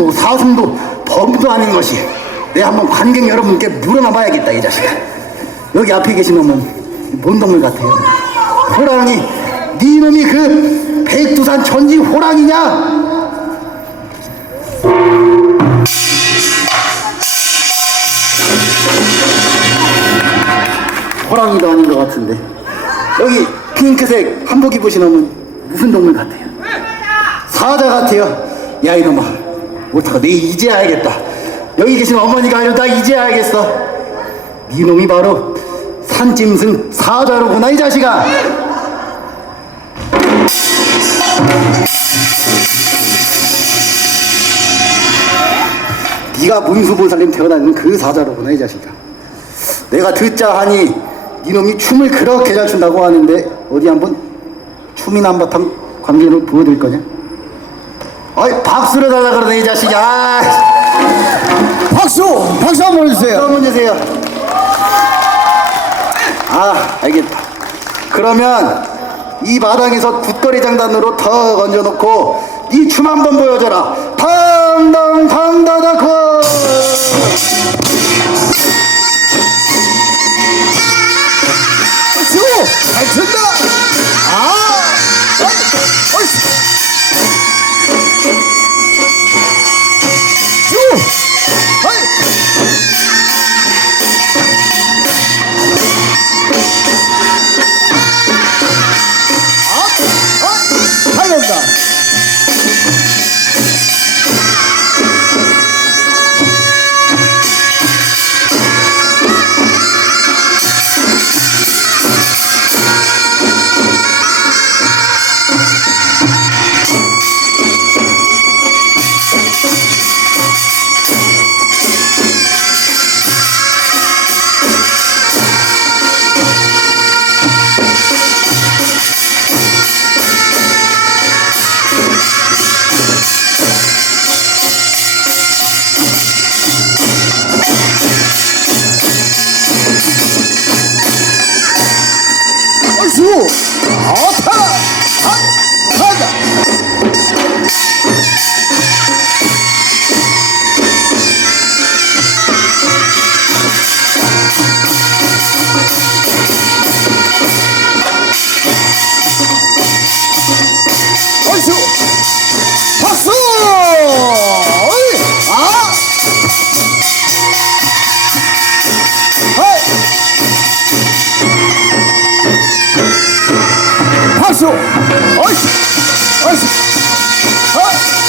중도 사중도 범도 아닌 것이 내 한번 관객 여러분께 물어나 봐야겠다 이 자식아. 여기 앞에 계신 놈은 뭔 동물 같아요? 호랑이. 네 놈이 그 백두산 전지 호랑이냐? 호랑이도 아닌 것 같은데. 여기 핑크색 한복 입으신 놈은 무슨 동물 같아요? 사자 같아요. 야 이놈아. 옳다고 내 이제 알겠다. 여기 계신 어머니가 알려다 이제 알겠어. 네 놈이 바로 산짐승 사자로구나 이 자식아. 네가 문수보살님 태어나는 그 사자로구나 이 자식아. 내가 듣자 하니 니놈이 춤을 그렇게 잘 춘다고 하는데 어디 한번 춤이나 한바탕 관계를 보여드릴 거냐? 어이 박수를 달라 그러네 이 자식이. 아 박수! 박수 한번 해주세요. 그러면 주세요. 아 알겠다. 그러면 이 마당에서 굿거리 장단으로 더 건져놓고 이 춤 한번 보여줘라. 탕당 탕다다코 박수! 좋다! 한! 한 Oi! Oi! Oi!